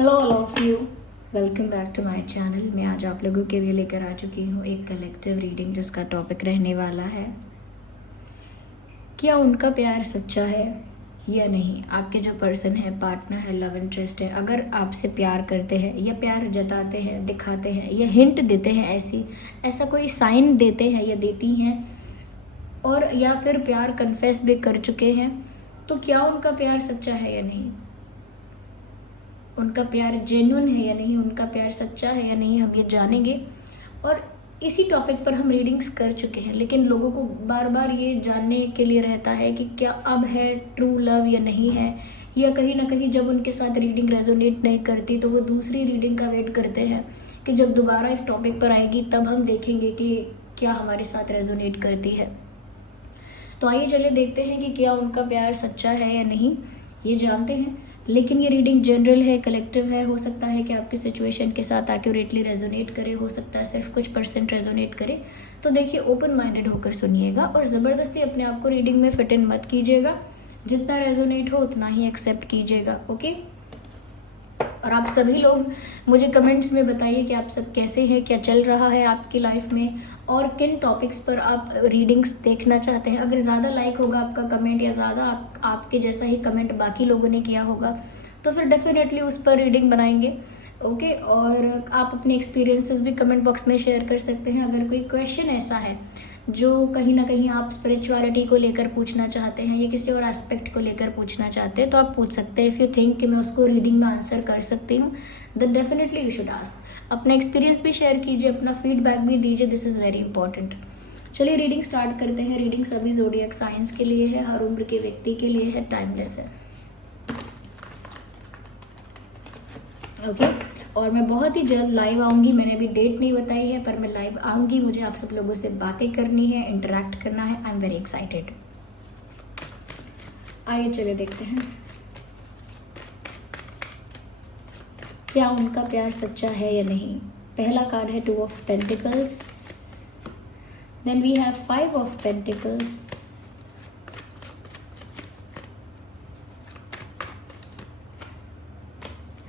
Hello all of you, welcome back to my channel. मैं आज आप लोगों के लिए लेकर आ चुकी हूँ एक कलेक्टिव रीडिंग जिसका टॉपिक रहने वाला है क्या उनका प्यार सच्चा है या नहीं। आपके जो पर्सन है, पार्टनर है, लव इंटरेस्ट है, अगर आपसे प्यार करते हैं या प्यार जताते हैं, दिखाते हैं या हिंट देते हैं, ऐसा कोई साइन देते हैं या देती हैं, और या फिर प्यार कन्फेस भी कर चुके हैं, तो क्या उनका प्यार सच्चा है या नहीं, उनका प्यार जेन्युइन है या नहीं, उनका प्यार सच्चा है या नहीं, हम ये जानेंगे। और इसी टॉपिक पर हम रीडिंग्स कर चुके हैं, लेकिन लोगों को बार बार ये जानने के लिए रहता है कि क्या अब है ट्रू लव या नहीं है, या कहीं ना कहीं जब उनके साथ रीडिंग रेजोनेट नहीं करती तो वो दूसरी रीडिंग का वेट करते हैं कि जब दोबारा इस टॉपिक पर आएगी तब हम देखेंगे कि क्या हमारे साथ रेजोनेट करती है। तो आइए चलिए देखते हैं कि क्या उनका प्यार सच्चा है या नहीं, ये जानते हैं। लेकिन ये रीडिंग जनरल है, कलेक्टिव है, हो सकता है कि आपकी सिचुएशन के साथ एक्यूरेटली रेजोनेट करे, हो सकता है सिर्फ कुछ % रेजोनेट करे। तो देखिए, ओपन माइंडेड होकर सुनिएगा और ज़बरदस्ती अपने आप को रीडिंग में फिट इन मत कीजिएगा। जितना रेजोनेट हो उतना ही एक्सेप्ट कीजिएगा, ओके। और आप सभी लोग मुझे कमेंट्स में बताइए कि आप सब कैसे हैं, क्या चल रहा है आपकी लाइफ में, और किन टॉपिक्स पर आप रीडिंग्स देखना चाहते हैं। अगर ज़्यादा लाइक होगा आपका कमेंट, या ज़्यादा आपके जैसा ही कमेंट बाकी लोगों ने किया होगा, तो फिर डेफिनेटली उस पर रीडिंग बनाएंगे, ओके। और आप अपने एक्सपीरियंसेस भी कमेंट बॉक्स में शेयर कर सकते हैं। अगर कोई क्वेश्चन ऐसा है जो कहीं ना कहीं आप स्पिरिचुअलिटी को लेकर पूछना चाहते हैं या किसी और एस्पेक्ट को लेकर पूछना चाहते हैं, तो आप पूछ सकते हैं। इफ़ यू थिंक कि मैं उसको रीडिंग में आंसर कर सकती हूँ, then definitely you should ask. अपना एक्सपीरियंस भी शेयर कीजिए, अपना फीडबैक भी दीजिए, दिस इज़ वेरी इंपॉर्टेंट। चलिए रीडिंग स्टार्ट करते हैं। रीडिंग सभी ज़ोडिएक साइंस के लिए है, हर उम्र के व्यक्ति के लिए है, टाइमलेस है, ओके। और मैं बहुत ही जल्द लाइव आऊँगी, मैंने अभी डेट नहीं बताई है, पर मैं लाइव आऊँगी। मुझे आप सब लोगों से बातें करनी है, इंटरेक्ट करना है। I am very excited. आइए चलिए देखते हैं क्या उनका प्यार सच्चा है या नहीं। पहला कार्ड है 2 of pentacles, then we have 5 of pentacles,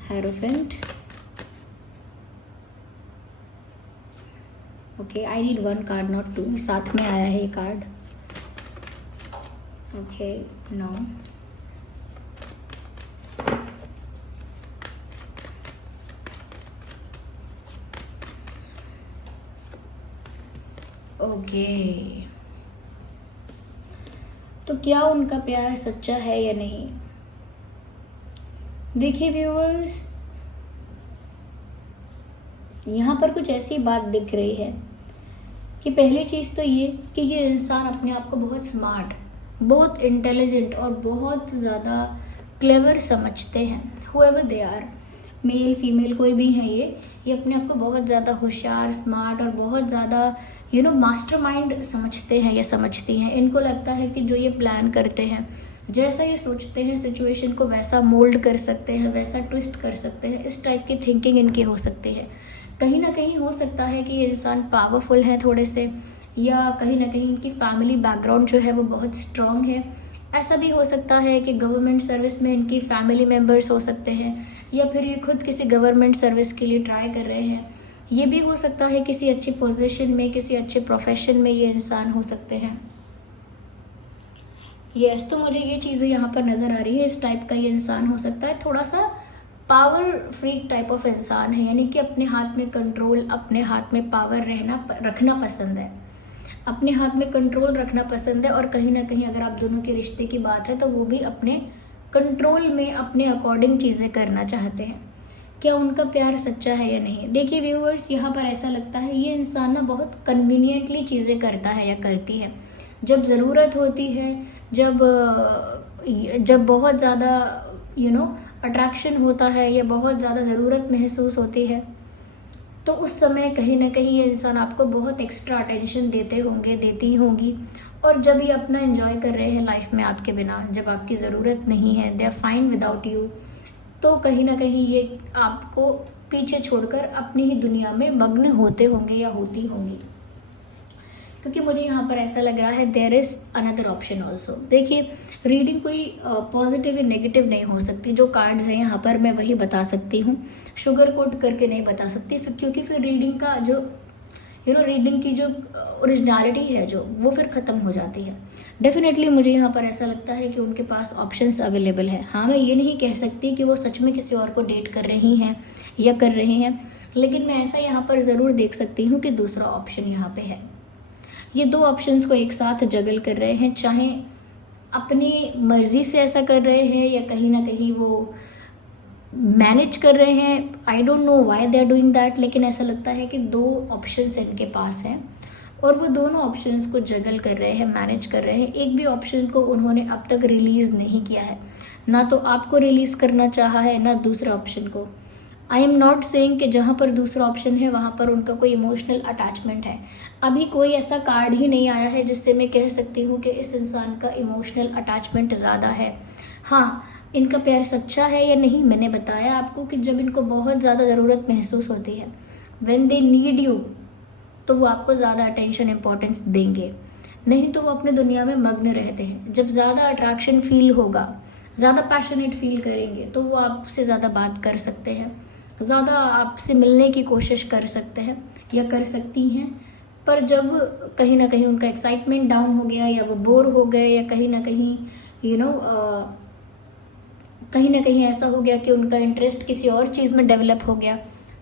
hierophant. Okay, I need 1 card not 2, साथ में आया है ये कार्ड, ओके। No, okay. तो क्या उनका प्यार सच्चा है या नहीं। देखिए व्यूअर्स, यहाँ पर कुछ ऐसी बात दिख रही है कि पहली चीज़ तो ये कि ये इंसान अपने आप को बहुत स्मार्ट, बहुत इंटेलिजेंट और बहुत ज़्यादा क्लेवर समझते हैं। However they are, male female कोई भी है, ये अपने आप को बहुत ज़्यादा होशियार, स्मार्ट और बहुत ज़्यादा मास्टरमाइंड समझते हैं या समझती हैं। इनको लगता है कि जो ये प्लान करते हैं, जैसा ये सोचते हैं, सिचुएशन को वैसा मोल्ड कर सकते हैं, वैसा ट्विस्ट कर सकते हैं। इस टाइप की थिंकिंग इनकी हो सकती है। कहीं ना कहीं हो सकता है कि ये इंसान पावरफुल है थोड़े से, या कहीं ना कहीं इनकी फैमिली बैकग्राउंड जो है वो बहुत स्ट्रॉन्ग है। ऐसा भी हो सकता है कि गवर्नमेंट सर्विस में इनकी फैमिली मेम्बर्स हो सकते हैं, या फिर ये खुद किसी गवर्नमेंट सर्विस के लिए ट्राई कर रहे हैं। ये भी हो सकता है किसी अच्छी पोजीशन में, किसी अच्छे प्रोफेशन में ये इंसान हो सकते हैं। यस, तो मुझे ये चीज़ें यहाँ पर नज़र आ रही है। इस टाइप का ये इंसान हो सकता है, थोड़ा सा पावर फ्रीक टाइप ऑफ इंसान है, यानी कि अपने हाथ में कंट्रोल, अपने हाथ में पावर रखना पसंद है, अपने हाथ में कंट्रोल रखना पसंद है। और कहीं ना कहीं अगर आप दोनों के रिश्ते की बात है तो वो भी अपने कंट्रोल में, अपने अकॉर्डिंग चीज़ें करना चाहते हैं। क्या उनका प्यार सच्चा है या नहीं। देखिए व्यूअर्स, यहाँ पर ऐसा लगता है ये इंसान ना बहुत कन्वीनियंटली चीज़ें करता है या करती है। जब ज़रूरत होती है, जब बहुत ज़्यादा अट्रैक्शन होता है या बहुत ज़्यादा ज़रूरत महसूस होती है, तो उस समय कहीं ना कहीं ये इंसान आपको बहुत एक्स्ट्रा अटेंशन देते होंगे, देती होंगी। और जब ये अपना एंजॉय कर रहे हैं लाइफ में आपके बिना, जब आपकी ज़रूरत नहीं है, they are fine without you, तो कहीं ना कहीं ये आपको पीछे छोड़कर अपनी ही दुनिया में मग्न होते होंगे या होती होंगी। क्योंकि मुझे यहाँ पर ऐसा लग रहा है there is another option also. देखिए, रीडिंग कोई पॉजिटिव या नेगेटिव नहीं हो सकती। जो कार्ड्स हैं यहाँ पर मैं वही बता सकती हूँ, शुगर कोट करके नहीं बता सकती, क्योंकि फिर रीडिंग का जो रीडिंग की जो ओरिजिनलिटी है जो वो फिर ख़त्म हो जाती है। डेफिनेटली मुझे यहाँ पर ऐसा लगता है कि उनके पास ऑप्शंस अवेलेबल हैं। हाँ, मैं ये नहीं कह सकती कि वो सच में किसी और को डेट कर रही हैं या कर रहे हैं, लेकिन मैं ऐसा यहाँ पर ज़रूर देख सकती हूँ कि दूसरा ऑप्शन यहाँ पे है। ये दो ऑप्शंस को एक साथ जगल कर रहे हैं, चाहे अपनी मर्ज़ी से ऐसा कर रहे हैं या कहीं ना कहीं वो मैनेज कर रहे हैं। I don't know why they are doing that, लेकिन ऐसा लगता है कि दो ऑप्शंस इनके पास हैं और वो दोनों ऑप्शंस को जगल कर रहे हैं, मैनेज कर रहे हैं। एक भी ऑप्शन को उन्होंने अब तक रिलीज़ नहीं किया है, ना तो आपको रिलीज़ करना चाहा है ना दूसरे ऑप्शन को। आई एम नॉट सेइंग कि जहाँ पर दूसरा ऑप्शन है वहाँ पर उनका कोई इमोशनल अटैचमेंट है। अभी कोई ऐसा कार्ड ही नहीं आया है जिससे मैं कह सकती हूँ कि इस इंसान का इमोशनल अटैचमेंट ज़्यादा है। हाँ, इनका प्यार सच्चा है या नहीं, मैंने बताया आपको कि जब इनको बहुत ज़्यादा ज़रूरत महसूस होती है, व्हेन दे नीड यू, तो वो आपको ज़्यादा अटेंशन इंपॉर्टेंस देंगे, नहीं तो वो अपने दुनिया में मग्न रहते हैं। जब ज़्यादा अट्रैक्शन फील होगा, ज़्यादा पैशनेट फील करेंगे, तो वो आपसे ज़्यादा बात कर सकते हैं, ज़्यादा आपसे मिलने की कोशिश कर सकते हैं या कर सकती हैं। पर जब कहीं ना कहीं उनका एक्साइटमेंट डाउन हो गया या वो बोर हो गए या कहीं ना कहीं कहीं ना कहीं ऐसा हो गया कि उनका इंटरेस्ट किसी और चीज़ में डेवलप हो गया,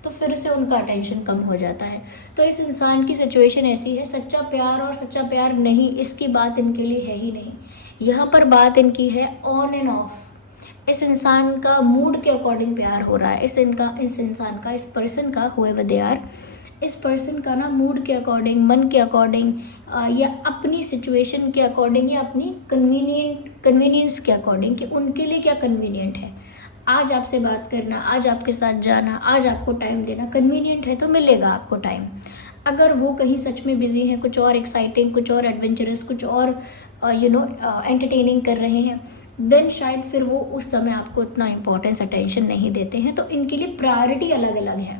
तो फिर से उनका अटेंशन कम हो जाता है। तो इस इंसान की सिचुएशन ऐसी है, सच्चा प्यार और सच्चा प्यार नहीं, इसकी बात इनके लिए है ही नहीं। यहाँ पर बात इनकी है ऑन एंड ऑफ। इस इंसान का मूड के अकॉर्डिंग प्यार हो रहा है। इस इंसान का, इस पर्सन का, हुएवर दे आर, इस पर्सन का ना मूड के अकॉर्डिंग, मन के अकॉर्डिंग या अपनी सिचुएशन के अकॉर्डिंग या अपनी कन्वीनियंस के अकॉर्डिंग कि उनके लिए क्या कन्वीनियंट है। आज आपसे बात करना, आज आपके साथ जाना, आज आपको टाइम देना कन्वीनियंट है तो मिलेगा आपको टाइम। अगर वो कहीं सच में बिजी हैं, कुछ और एक्साइटिंग, कुछ और एडवेंचरस, कुछ और एंटरटेनिंग कर रहे हैं, देन शायद फिर वो उस समय आपको उतना इंपॉर्टेंस, अटेंशन नहीं देते हैं। तो इनके लिए प्रायोरिटी अलग अलग है।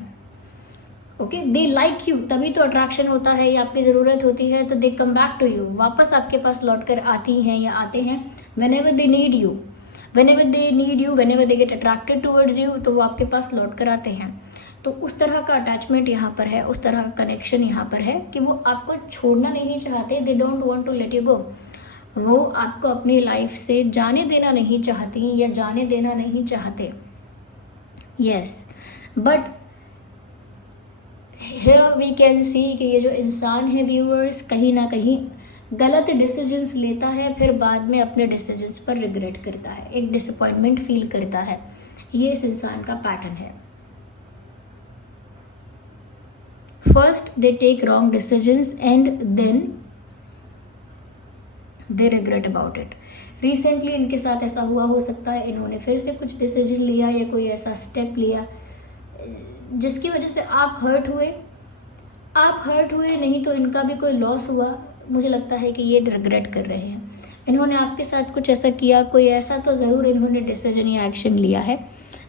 ओके, दे लाइक यू, तभी तो अट्रैक्शन होता है या आपकी ज़रूरत होती है तो दे कम बैक टू यू, वापस आपके पास लौट कर आती हैं या आते हैं। Whenever they need you, whenever they get attracted towards you, तो वो आपके पास लौट कर आते हैं। तो उस तरह का अटैचमेंट यहाँ पर है, उस तरह का कनेक्शन यहाँ पर है कि वो आपको छोड़ना नहीं चाहते। They don't want to let you go. वो आपको अपनी लाइफ से जाने देना नहीं चाहती या जाने देना नहीं चाहते। Yes, but here we can see कि ये जो इंसान है व्यूअर्स, कहीं ना कहीं गलत डिसीजंस लेता है, फिर बाद में अपने डिसीजंस पर रिग्रेट करता है, एक डिसअपॉइंटमेंट फील करता है। ये इस इंसान का पैटर्न है। First they take wrong decisions and then they regret about it. Recently इनके साथ ऐसा हुआ हो सकता है, इन्होंने फिर से कुछ डिसीजन लिया या कोई ऐसा स्टेप लिया जिसकी वजह से आप हर्ट हुए, नहीं तो इनका भी कोई लॉस हुआ। मुझे लगता है कि ये रिग्रेट कर रहे हैं। इन्होंने आपके साथ कुछ ऐसा किया, कोई ऐसा तो ज़रूर इन्होंने डिसीजन या एक्शन लिया है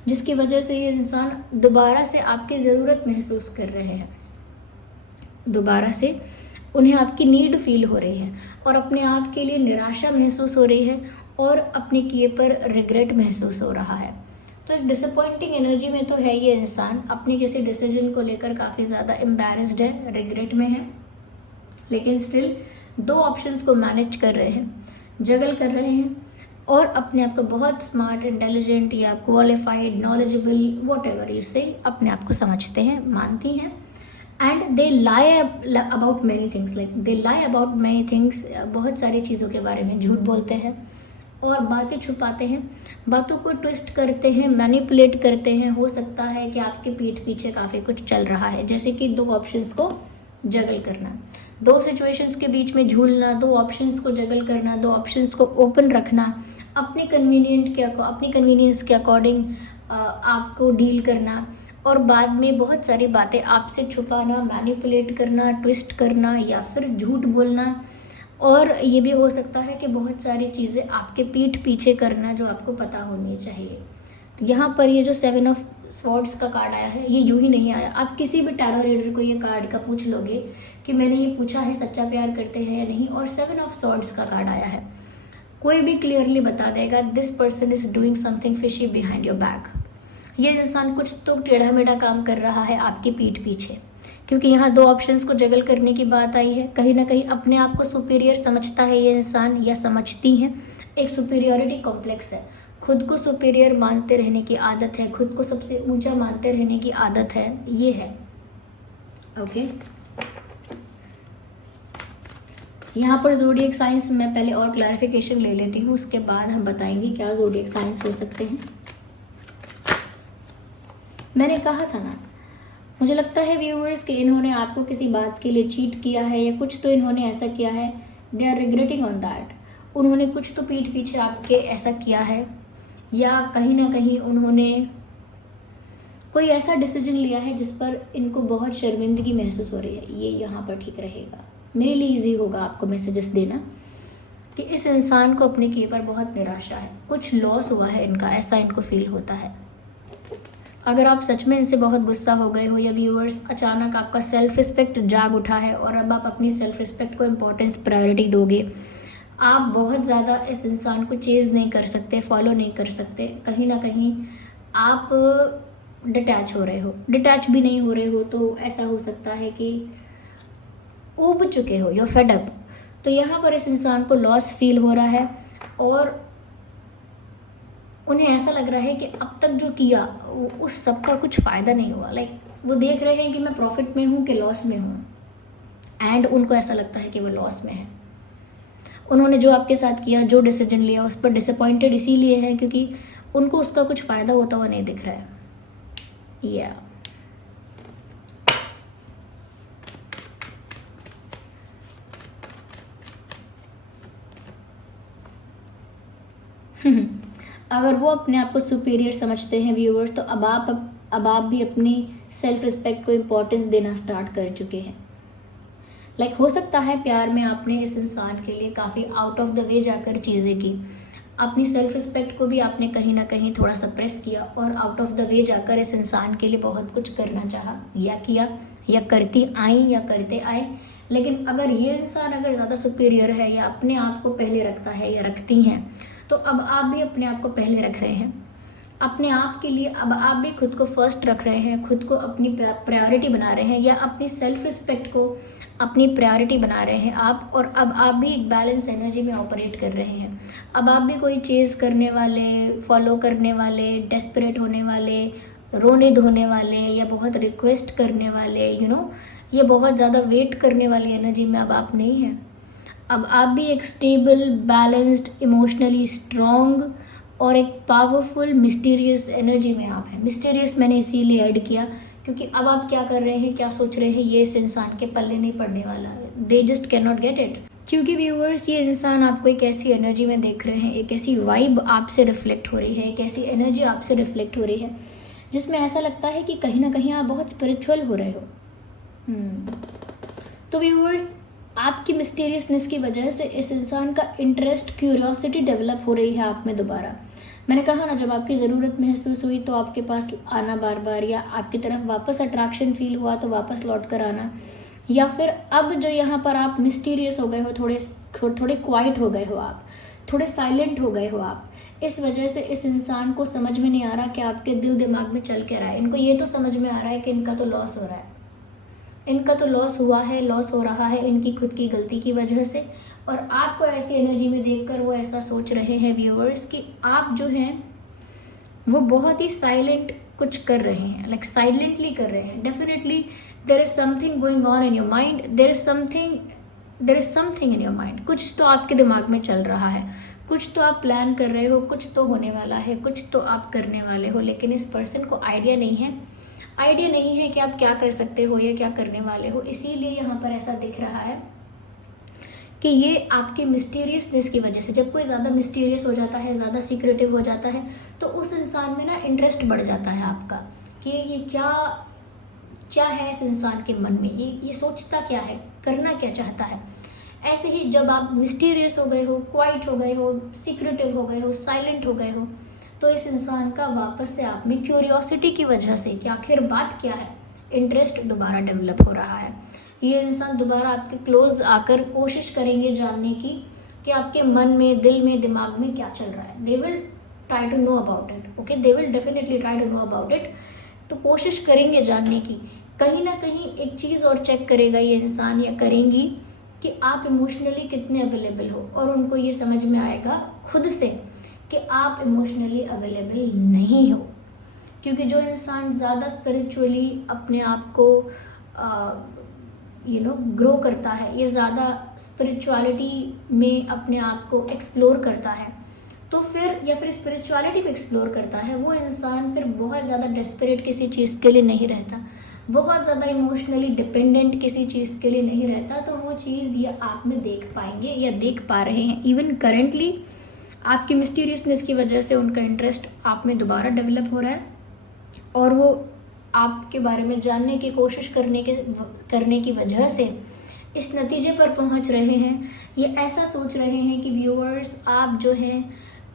जिसकी वजह से ये इंसान दोबारा से आपकी ज़रूरत महसूस कर रहे हैं, दोबारा से उन्हें आपकी नीड फील हो रही है और अपने आप के लिए निराशा महसूस हो रही है और अपने किए पर रिग्रेट महसूस हो रहा है। तो एक डिसअपॉइंटिंग एनर्जी में तो है ये इंसान, अपने किसी डिसीजन को लेकर काफ़ी ज़्यादा एम्बैरेस्ड है, रिग्रेट में है, लेकिन स्टिल दो ऑप्शंस को मैनेज कर रहे हैं, जगल कर रहे हैं और अपने आप को बहुत स्मार्ट, इंटेलिजेंट या क्वालिफाइड, नॉलेजेबल, व्हाटएवर यू से अपने आप को समझते हैं, मानती हैं। And they lie about many things, बहुत सारी चीज़ों के बारे में झूठ बोलते हैं और बातें छुपाते हैं, बातों को ट्विस्ट करते हैं, मैनिपुलेट करते हैं। हो सकता है कि आपके पीठ पीछे काफ़ी कुछ चल रहा है, जैसे कि दो ऑप्शंस को जगल करना, दो सिचुएशंस के बीच में झूलना, दो ऑप्शंस को जगल करना, दो ऑप्शंस को ओपन रखना, अपनी कन्वीनियंस के अकॉर्डिंग आपको डील करना और बाद में बहुत सारी बातें आपसे छुपाना, मैनिपुलेट करना, ट्विस्ट करना या फिर झूठ बोलना। और ये भी हो सकता है कि बहुत सारी चीज़ें आपके पीठ पीछे करना जो आपको पता होनी चाहिए। यहाँ पर ये जो स्वॉर्ड्स का कार्ड आया है, ये यूं ही नहीं आया। आप किसी भी टैरो रीडर को ये कार्ड का पूछ लोगे कि मैंने ये पूछा है सच्चा प्यार करते हैं या नहीं, और 7 ऑफ स्वॉर्ड्स का कार्ड आया है। कोई भी क्लियरली बता देगा this person is doing something fishy behind your back. ये इंसान कुछ तो टेढ़ा मेढ़ा काम कर रहा है आपकी पीठ पीछे, क्योंकि यहाँ 2 ऑप्शंस को जगल करने की बात आई है। कहीं ना कहीं अपने आप को सुपीरियर समझता है ये इंसान, या समझती हैं। एक सुपीरियरिटी कॉम्प्लेक्स है, खुद को सुपीरियर मानते रहने की आदत है, खुद को सबसे ऊंचा मानते रहने की आदत है, ये है। ओके, यहाँ पर ज़ोडिएक साइंस मैं पहले और क्लैरिफिकेशन ले लेती हूँ, उसके बाद हम बताएंगे क्या ज़ोडिएक साइंस हो सकते हैं। मैंने कहा था ना, मुझे लगता है व्यूअर्स कि इन्होंने आपको किसी बात के लिए चीट किया है, या कुछ तो इन्होंने ऐसा किया है, they are regretting on that. उन्होंने कुछ तो पीठ पीछे आपके ऐसा किया है, या कहीं ना कहीं उन्होंने कोई ऐसा डिसीजन लिया है जिस पर इनको बहुत शर्मिंदगी महसूस हो रही है। ये यहाँ पर ठीक रहेगा, मेरे लिए इजी होगा आपको मैसेजेस देना कि इस इंसान को अपने किए पर बहुत निराशा है, कुछ लॉस हुआ है इनका, ऐसा इनको फील होता है। अगर आप सच में इनसे बहुत गुस्सा हो गए हो, या व्यूअर्स अचानक आपका सेल्फ रिस्पेक्ट जाग उठा है और अब आप अपनी सेल्फ रिस्पेक्ट को इम्पोर्टेंस प्रायोरिटी दोगे, आप बहुत ज़्यादा इस इंसान को चेज़ नहीं कर सकते, फॉलो नहीं कर सकते, कहीं ना कहीं आप डिटैच हो रहे हो। डिटैच भी नहीं हो रहे हो तो ऐसा हो सकता है कि ऊब चुके हो, यो फेड अप। तो यहाँ पर इस इंसान को लॉस फील हो रहा है, और उन्हें ऐसा लग रहा है कि अब तक जो किया उस सब का कुछ फ़ायदा नहीं हुआ। लाइक वो देख रहे हैं कि मैं प्रॉफिट में हूँ कि लॉस में हूँ, एंड उनको ऐसा लगता है कि वो लॉस में है। उन्होंने जो आपके साथ किया, जो डिसीजन लिया, उस पर डिसअपॉइंटेड इसीलिए है क्योंकि उनको उसका कुछ फ़ायदा होता हुआ नहीं दिख रहा है। या अगर वो अपने आप को सुपीरियर समझते हैं व्यूअर्स, तो अब आप भी अपनी सेल्फ रिस्पेक्ट को इम्पोर्टेंस देना स्टार्ट कर चुके हैं। लाइक हो सकता है प्यार में आपने इस इंसान के लिए काफ़ी आउट ऑफ द वे जाकर चीज़ें की, अपनी सेल्फ रिस्पेक्ट को भी आपने कहीं ना कहीं थोड़ा सप्रेस किया, और आउट ऑफ द वे जाकर इस इंसान के लिए बहुत कुछ करना चाहा, या किया, या करती आई, या करते आए। लेकिन अगर ये इंसान अगर ज़्यादा सुपीरियर है, या अपने आप को पहले रखता है, या रखती हैं, तो अब आप भी अपने आप को पहले रख रहे हैं। अपने आप के लिए अब आप भी खुद को फर्स्ट रख रहे हैं, खुद को अपनी प्रायोरिटी बना रहे हैं, या अपनी सेल्फ रिस्पेक्ट को अपनी प्रायोरिटी बना रहे हैं आप। और अब आप भी एक बैलेंस एनर्जी में ऑपरेट कर रहे हैं। अब आप भी कोई चेज़ करने वाले, फॉलो करने वाले, डेस्परेट होने वाले, रोने धोने वाले, या बहुत रिक्वेस्ट करने वाले, ये बहुत ज़्यादा वेट करने वाली एनर्जी में अब आप नहीं हैं। अब आप भी एक स्टेबल, बैलेंस्ड, इमोशनली स्ट्रॉन्ग और एक पावरफुल मिस्टीरियस एनर्जी में आप हैं। मिस्टीरियस मैंने इसीलिए ऐड किया क्योंकि अब आप क्या कर रहे हैं, क्या सोच रहे हैं, ये इस इंसान के पल्ले नहीं पड़ने वाला। They just can not get it. क्योंकि व्यूअर्स, ये इंसान आपको एक ऐसी एनर्जी में देख रहे हैं, एक ऐसी वाइब आपसे रिफ्लेक्ट हो रही है, एक ऐसी एनर्जी आपसे रिफ्लेक्ट हो रही है जिसमें ऐसा लगता है कि कहीं ना कहीं आप बहुत स्पिरिचुअल हो रहे हो। तो व्यूअर्स, आपकी मिस्टीरियसनेस की वजह से इस इंसान का इंटरेस्ट, क्यूरियोसिटी डेवलप हो रही है आप में दोबारा। मैंने कहा ना, जब आपकी ज़रूरत महसूस हुई तो आपके पास आना बार बार, या आपकी तरफ वापस अट्रैक्शन फील हुआ तो वापस लौट कर आना, या फिर अब जो यहाँ पर आप मिस्टीरियस हो गए हो, थोड़े क्वाइट हो गए हो आप, थोड़े साइलेंट हो गए हो आप। इस वजह से इस इंसान को समझ में नहीं आ रहा कि आपके दिल दिमाग में चल क्या रहा है। इनको ये तो समझ में आ रहा है कि इनका तो लॉस हो रहा है, इनका तो लॉस हुआ है, लॉस हो रहा है इनकी खुद की गलती की वजह से। और आपको ऐसी एनर्जी में देखकर वो ऐसा सोच रहे हैं व्यूअर्स कि आप जो हैं वो बहुत ही साइलेंट कुछ कर रहे हैं, लाइक साइलेंटली कर रहे हैं। Definitely there is something going on in your mind, there is something in your mind. कुछ तो आपके दिमाग में चल रहा है, कुछ तो आप प्लान कर रहे हो, कुछ तो होने वाला है, कुछ तो आप करने वाले हो, लेकिन इस पर्सन को आइडिया नहीं है कि आप क्या कर सकते हो या क्या करने वाले हो। इसीलिए यहाँ पर ऐसा दिख रहा है कि ये आपकी मिस्टीरियसनेस की वजह से, जब कोई ज़्यादा मिस्टीरियस हो जाता है, ज़्यादा सीक्रेटिव हो जाता है, तो उस इंसान में ना इंटरेस्ट बढ़ जाता है आपका कि ये क्या है इस इंसान के मन में, ये सोचता क्या है, करना क्या चाहता है। ऐसे ही जब आप मिस्टीरियस हो गए हो, क्वाइट हो गए हो, सीक्रेटिव हो गए हो, साइलेंट हो गए हो, तो इस इंसान का वापस से आप में क्यूरियोसिटी की वजह से कि आखिर बात क्या है, इंटरेस्ट दोबारा डेवलप हो रहा है। ये इंसान दोबारा आपके क्लोज आकर कोशिश करेंगे जानने की कि आपके मन में, दिल में, दिमाग में क्या चल रहा है। They will try to know about it, okay, they will definitely try to know about it. तो कोशिश करेंगे जानने की। कहीं ना कहीं एक चीज़ और चेक करेगा ये इंसान या करेंगी कि आप इमोशनली कितने अवेलेबल हो, और उनको ये समझ में आएगा खुद से कि आप इमोशनली अवेलेबल नहीं हो। क्योंकि जो इंसान ज़्यादा स्पिरिचुअली अपने आप को ग्रो करता है, ये ज़्यादा स्पिरिचुअलिटी में अपने आप को एक्सप्लोर करता है, तो फिर स्पिरिचुअलिटी को एक्सप्लोर करता है, वो इंसान फिर बहुत ज़्यादा डेस्परेट किसी चीज़ के लिए नहीं रहता, बहुत ज़्यादा इमोशनली डिपेंडेंट किसी चीज़ के लिए नहीं रहता। तो वो चीज़ ये आप में देख पाएंगे या देख पा रहे हैं। इवन करेंटली आपकी मिस्टीरियसनेस की वजह से उनका इंटरेस्ट आप में दोबारा डेवलप हो रहा है, और वो आपके बारे में जानने की कोशिश करने की वजह से इस नतीजे पर पहुंच रहे हैं, ये ऐसा सोच रहे हैं कि व्यूअर्स आप जो हैं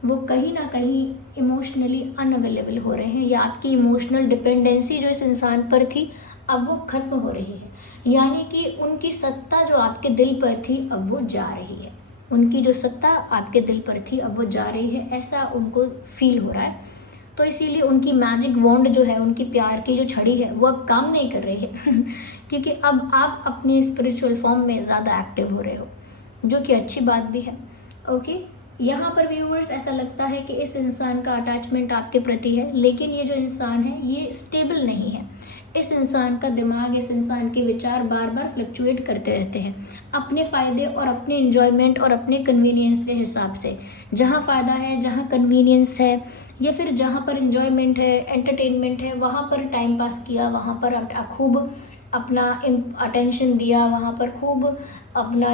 वो कहीं ना कहीं इमोशनली अनअवेलेबल हो रहे हैं, या आपकी इमोशनल डिपेंडेंसी जो इस इंसान पर थी अब वो ख़त्म हो रही है। यानी कि उनकी सत्ता जो आपके दिल पर थी अब वो जा रही है, उनकी जो सत्ता आपके दिल पर थी अब वो जा रही है, ऐसा उनको फील हो रहा है। तो इसीलिए उनकी मैजिक वॉन्ड जो है, उनकी प्यार की जो छड़ी है, वो अब काम नहीं कर रही है क्योंकि अब आप अपने स्पिरिचुअल फॉर्म में ज़्यादा एक्टिव हो रहे हो, जो कि अच्छी बात भी है। ओके, यहाँ पर व्यूअर्स ऐसा लगता है कि इस इंसान का अटैचमेंट आपके प्रति है, लेकिन ये जो इंसान है ये स्टेबल नहीं है। इस इंसान का दिमाग, इस इंसान के विचार बार बार फ्लक्चुएट करते रहते हैं अपने फ़ायदे और अपने इन्जॉयमेंट और अपने कन्वीनियंस के हिसाब से। जहाँ फ़ायदा है, जहाँ कन्वीनियंस है, या फिर जहाँ पर इन्जॉयमेंट है, एंटरटेनमेंट है, वहाँ पर टाइम पास किया, वहाँ पर खूब अपना अटेंशन दिया, वहाँ पर खूब अपना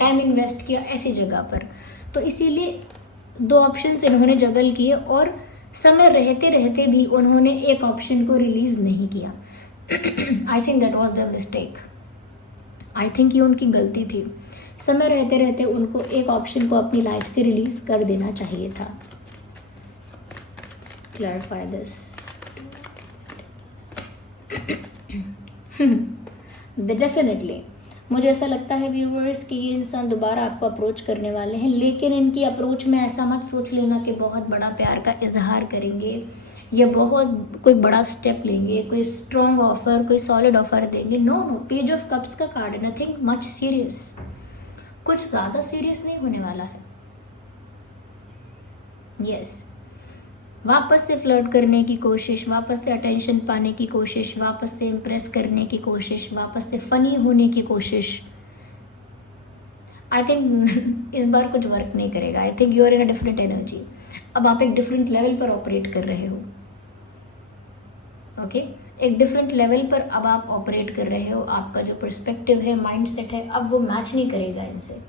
टाइम इन्वेस्ट किया ऐसी जगह पर। तो इसीलिए दो ऑप्शंस इन्होंने जगल किए, और समय रहते रहते भी उन्होंने एक ऑप्शन को रिलीज़ नहीं किया। I think that was the mistake. I think ये उनकी गलती थी। समय रहते रहते उनको एक ऑप्शन को अपनी लाइफ से रिलीज़ कर देना चाहिए था। Clarify this. डेफिनेटली मुझे ऐसा लगता है व्यूअर्स कि ये इंसान दोबारा आपको अप्रोच करने वाले हैं, लेकिन इनकी अप्रोच में ऐसा मत सोच लेना कि बहुत बड़ा प्यार का इजहार करेंगे या बहुत कोई बड़ा स्टेप लेंगे, कोई स्ट्रॉन्ग ऑफर, कोई सॉलिड ऑफर देंगे। नो, पेज ऑफ कप्स का कार्ड है, नथिंग मच सीरियस, कुछ ज़्यादा सीरियस नहीं होने वाला है। यस, वापस से फ्लर्ट करने की कोशिश, वापस से अटेंशन पाने की कोशिश, वापस से इम्प्रेस करने की कोशिश, वापस से फनी होने की कोशिश। आई थिंक इस बार कुछ वर्क नहीं करेगा। I think you are in a different energy. अब आप एक डिफरेंट लेवल पर ऑपरेट कर रहे हो। ओके, एक डिफरेंट लेवल पर अब आप ऑपरेट कर रहे हो। आपका जो पर्सपेक्टिव है, माइंडसेट है, अब वो मैच नहीं करेगा इनसे।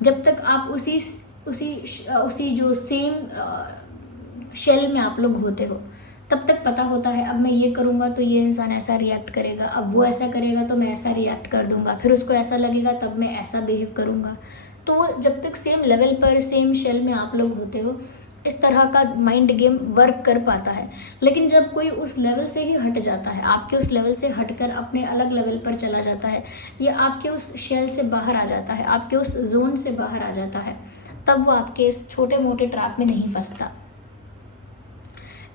जब तक आप उसी जो सेम शेल में आप लोग होते हो, तब तक पता होता है अब मैं ये करूँगा तो ये इंसान ऐसा रिएक्ट करेगा, अब वो ऐसा करेगा तो मैं ऐसा रिएक्ट कर दूंगा, फिर उसको ऐसा लगेगा तब मैं ऐसा बिहेव करूँगा। तो जब तक सेम लेवल पर, सेम शेल में आप लोग होते हो, इस तरह का माइंड गेम वर्क कर पाता है। लेकिन जब कोई उस लेवल से ही हट जाता है, आपके उस लेवल से हटकर अपने अलग लेवल पर चला जाता है, या आपके उस शेल से बाहर आ जाता है, आपके उस जोन से बाहर आ जाता है, तब वो आपके इस छोटे मोटे ट्रैप में नहीं फंसता।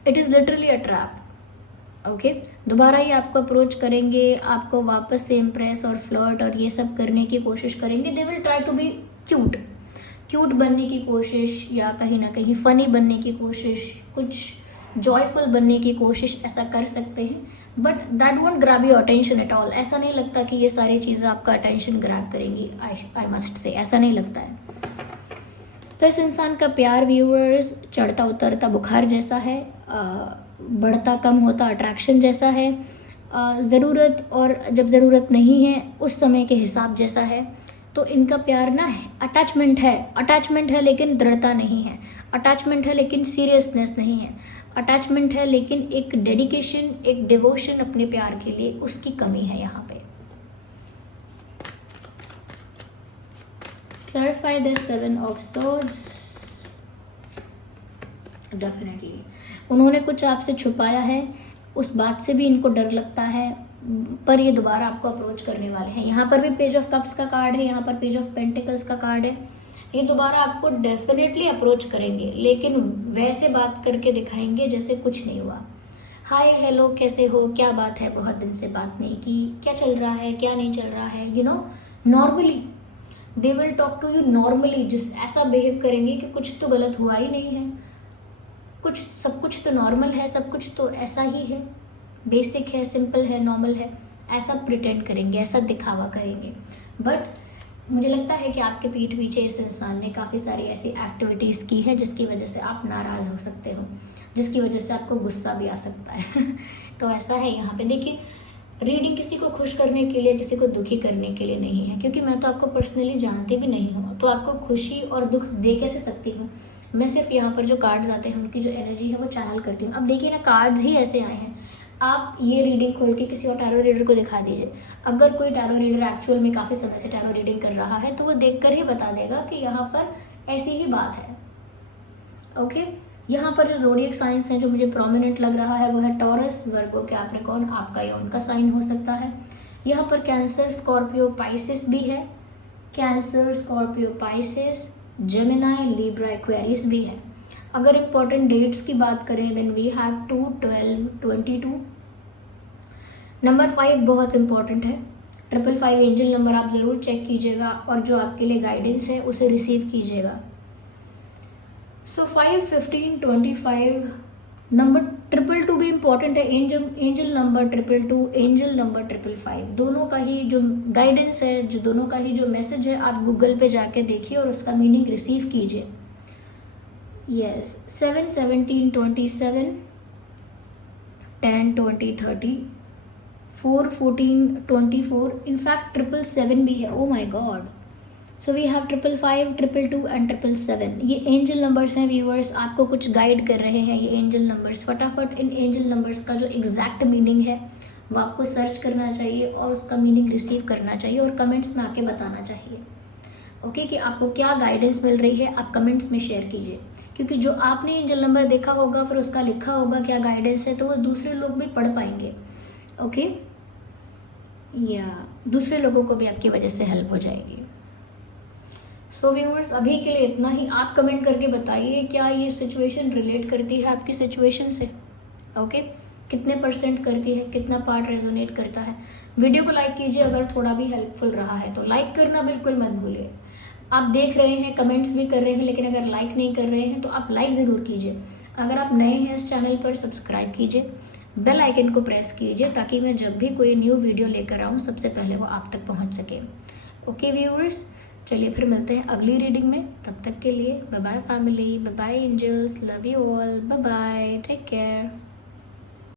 It is literally a trap. Okay, दोबारा ये आपको अप्रोच करेंगे, आपको वापस से इम्प्रेस और फ्लर्ट और ये सब करने की कोशिश करेंगे। They will try to be cute बनने की कोशिश, या कहीं ना कहीं फ़नी बनने की कोशिश, कुछ जॉयफुल बनने की कोशिश, ऐसा कर सकते हैं। But that won't grab your attention at all. ऐसा नहीं लगता कि ये सारी चीज़ें आपका अटेंशन ग्रैब करेंगी। आई मस्ट से ऐसा नहीं लगता है। तो इस इंसान का प्यार व्यूअर्स चढ़ता उतरता बुखार जैसा है, बढ़ता कम होता अट्रैक्शन जैसा है, ज़रूरत और जब ज़रूरत नहीं है उस समय के हिसाब जैसा है। तो इनका प्यार ना अटैचमेंट है लेकिन दृढ़ता नहीं है, अटैचमेंट है लेकिन सीरियसनेस नहीं है, अटैचमेंट है लेकिन एक डेडिकेशन, एक डिवोशन अपने प्यार के लिए, उसकी कमी है यहाँ पे। Clarify the 7 of Swords. Definitely उन्होंने कुछ आपसे छुपाया है, उस बात से भी इनको डर लगता है, पर ये दोबारा आपको अप्रोच करने वाले हैं। यहाँ पर भी पेज ऑफ कप्स का कार्ड है, यहाँ पर पेज ऑफ पेंटिकल्स का कार्ड है। ये दोबारा आपको डेफिनेटली अप्रोच करेंगे, लेकिन वैसे बात करके दिखाएंगे जैसे कुछ नहीं हुआ। हाय हेलो कैसे हो, क्या बात है, बहुत दिन से बात नहीं की, क्या चल रहा है, क्या नहीं चल रहा है, you know normally they will talk to you normally. जिस ऐसा बिहेव करेंगे कि कुछ तो गलत हुआ ही नहीं है, कुछ सब कुछ तो नॉर्मल है, सब कुछ तो ऐसा ही है, बेसिक है, सिंपल है, नॉर्मल है, ऐसा प्रिटेंड करेंगे, ऐसा दिखावा करेंगे। बट मुझे लगता है कि आपके पीठ पीछे इस इंसान ने काफ़ी सारी ऐसी एक्टिविटीज़ की है जिसकी वजह से आप नाराज़ हो सकते हो, जिसकी वजह से आपको गुस्सा भी आ सकता है तो ऐसा है यहाँ पे। देखिए रीडिंग किसी को खुश करने के लिए, किसी को दुखी करने के लिए नहीं है, क्योंकि मैं तो आपको पर्सनली जानती भी नहीं हूँ, तो आपको खुशी और दुख दे कैसे सकती हूँ। मैं सिर्फ यहाँ पर जो कार्ड्स आते हैं उनकी जो एनर्जी है वो चैनल करती हूँ। अब देखिए ना, कार्ड्स ही ऐसे आए हैं। आप ये रीडिंग खोल के किसी और टैरो रीडर को दिखा दीजिए, अगर कोई टैरो रीडर एक्चुअल में काफ़ी समय से टैरो रीडिंग कर रहा है तो वो देखकर ही बता देगा कि यहाँ पर ऐसी ही बात है। ओके, यहाँ पर जो ज़ोडिएक साइंस है जो मुझे प्रोमिनेंट लग रहा है वो है टॉरस, वर्गो, कैप्रिकॉर्न, आपका या उनका साइन हो सकता है। यहाँ पर कैंसर, स्कॉर्पियो, पाइसिस भी है, cancer, Scorpio, Pisces, Gemini, Libra, Aquarius भी है। अगर इम्पॉर्टेंट डेट्स की बात करें देन वी हैव 2, 12, 22। नंबर 5 बहुत इंपॉर्टेंट है। 555 एंजल नंबर आप ज़रूर चेक कीजिएगा और जो आपके लिए गाइडेंस है उसे रिसीव कीजिएगा। सो 5, 15, 25 नंबर 222 भी इम्पॉर्टेंट है। एंजल नंबर 222, एंजल नंबर 555, दोनों का ही जो गाइडेंस है, जो दोनों का ही जो मैसेज है, आप गूगल पे जाके देखिए और उसका मीनिंग रिसीव कीजिए। यस, 7, 17, 27, 10, 20, 30, 4, 14, 24, इनफैक्ट 777 भी है। Oh my god, so we have 555, 222 and 777। ये एंजल नंबर्स हैं व्यूअर्स, आपको कुछ गाइड कर रहे हैं ये एंजल नंबर्स। फटाफट इन एंजल नंबर्स का जो एग्जैक्ट मीनिंग है वो आपको सर्च करना चाहिए और उसका मीनिंग रिसीव करना चाहिए और कमेंट्स में आके बताना चाहिए। ओके, कि आपको क्या गाइडेंस मिल रही है, आप कमेंट्स में शेयर कीजिए, क्योंकि जो आपने एंजल नंबर देखा होगा फिर उसका लिखा होगा क्या गाइडेंस है, तो वो दूसरे लोग भी पढ़ पाएंगे। ओके, या दूसरे लोगों को भी आपकी वजह से हेल्प हो जाएगी। सो व्यूअर्स, अभी के लिए इतना ही। आप कमेंट करके बताइए क्या ये सिचुएशन रिलेट करती है आपकी सिचुएशन से। ओके, कितने % करती है, कितना पार्ट रेजोनेट करता है। वीडियो को लाइक कीजिए अगर थोड़ा भी हेल्पफुल रहा है तो, लाइक करना बिल्कुल मत भूलिए। आप देख रहे हैं, कमेंट्स भी कर रहे हैं, लेकिन अगर लाइक नहीं कर रहे हैं तो आप लाइक ज़रूर कीजिए। अगर आप नए हैं इस चैनल पर, सब्सक्राइब कीजिए, बेल आइकन को प्रेस कीजिए ताकि मैं जब भी कोई न्यू वीडियो लेकर आऊँ सबसे पहले वो आप तक पहुँच सके। ओके व्यूअर्स, चलिए फिर मिलते हैं अगली रीडिंग में। तब तक के लिए bye bye family, bye bye angels, love you all, bye bye, take care.